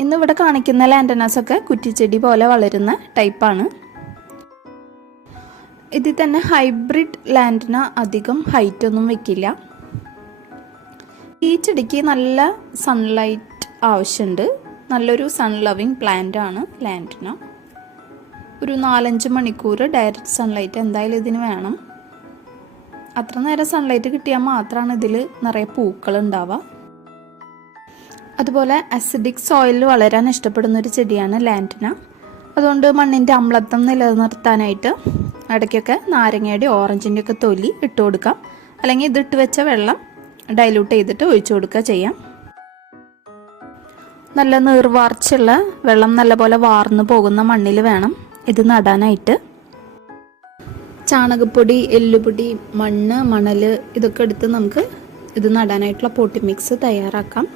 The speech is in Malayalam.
ഇന്നിവിടെ കാണിക്കുന്ന ലാൻഡനാസൊക്കെ കുറ്റിച്ചെടി പോലെ വളരുന്ന ടൈപ്പാണ്. ഇതിൽ തന്നെ ഹൈബ്രിഡ് ലാൻഡന അധികം ഹൈറ്റ് ഒന്നും വെക്കില്ല. ഈ ചെടിക്ക് നല്ല സൺലൈറ്റ് ആവശ്യമുണ്ട്. നല്ലൊരു സൺ ലവിങ് പ്ലാന്റ് ആണ് ലാൻഡന. ഒരു 4-5 മണിക്കൂർ ഡയറക്റ്റ് സൺലൈറ്റ് എന്തായാലും ഇതിന് വേണം. അത്ര നേരം സൺലൈറ്റ് കിട്ടിയാൽ മാത്രമാണ് ഇതിൽ നിറയെ പൂക്കൾ ഉണ്ടാവുക. അതുപോലെ അസിഡിക് സോയിലിൽ വളരാൻ ഇഷ്ടപ്പെടുന്ന ഒരു ചെടിയാണ് ലാൻഡന. അതുകൊണ്ട് മണ്ണിൻ്റെ അമ്ലത്വം നിലനിർത്താനായിട്ട് ഇടയ്ക്കൊക്കെ നാരങ്ങയുടെ ഓറഞ്ചിൻ്റെ ഒക്കെ തൊലി ഇട്ട് കൊടുക്കാം. അല്ലെങ്കിൽ ഇതിട്ട് വെച്ച വെള്ളം ഡൈല്യൂട്ട് ചെയ്തിട്ട് ഒഴിച്ചു കൊടുക്കുക ചെയ്യാം. നല്ല നീർവാർച്ചുള്ള വെള്ളം നല്ലപോലെ വാർന്നു പോകുന്ന മണ്ണിൽ വേണം ഇത് നടാനായിട്ട്. ചാണകപ്പൊടി, എല്ലുപൊടി, മണ്ണ്, മണൽ ഇതൊക്കെ എടുത്ത് നമുക്ക് ഇത് നടാനായിട്ടുള്ള പോട്ടി മിക്സ് തയ്യാറാക്കാം.